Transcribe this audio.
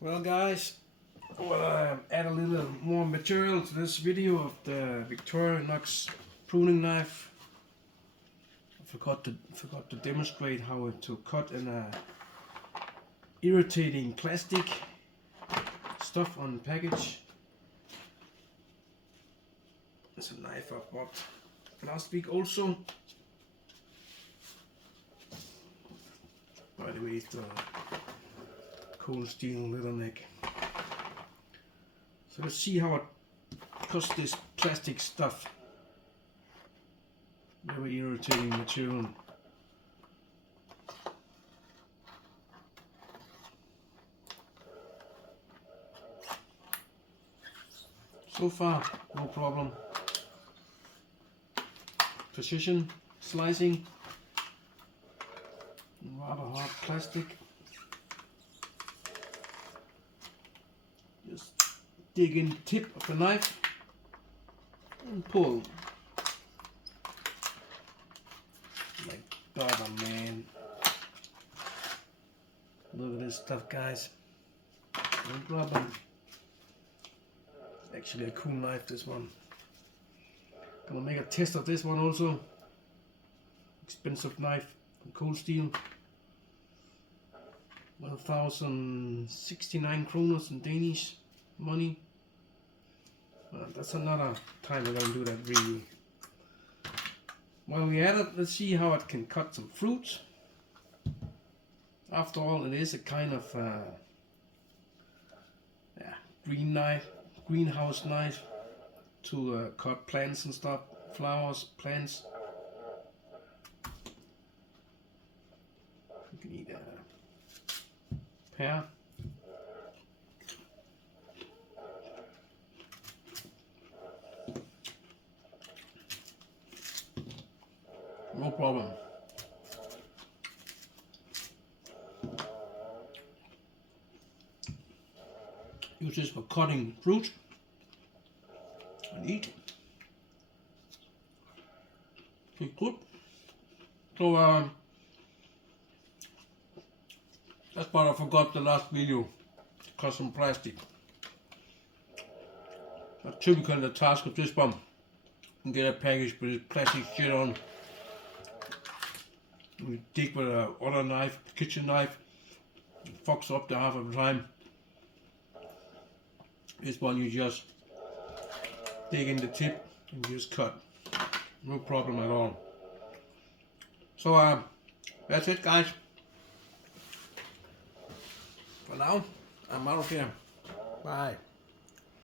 Well guys, add a little more material to this video of the Victorinox pruning knife. I forgot to demonstrate how to cut in a irritating plastic stuff on package. There's a knife I bought last week also. By the way, it's the cold steel little neck. So let's see how it cuts this plastic stuff. Very irritating material. So far, no problem. Precision slicing. Rather hard plastic. Just dig in the tip of the knife and pull. Like butter, man. Look at this stuff, guys. No problem. Actually a cool knife, this one. Gonna make a test of this one also. Expensive knife from cold steel. 1,069 kroners in Danish money. That's another time we're gonna do that review. While we're at it, let's see how it can cut some fruits. After all, it is a kind of greenhouse knife to cut plants and stuff, flowers, plants. You can eat a pear. No problem. Use this for cutting fruit and eat. It's good. So that's what I forgot the last video. Cut some plastic. That's typical the task of this one. And get a package with this plastic shit on. We dig with a other knife, kitchen knife. It fucks up the half of the time. This one you just dig in the tip and just cut. No problem at all. So that's it, guys. For now, I'm out of here. Bye.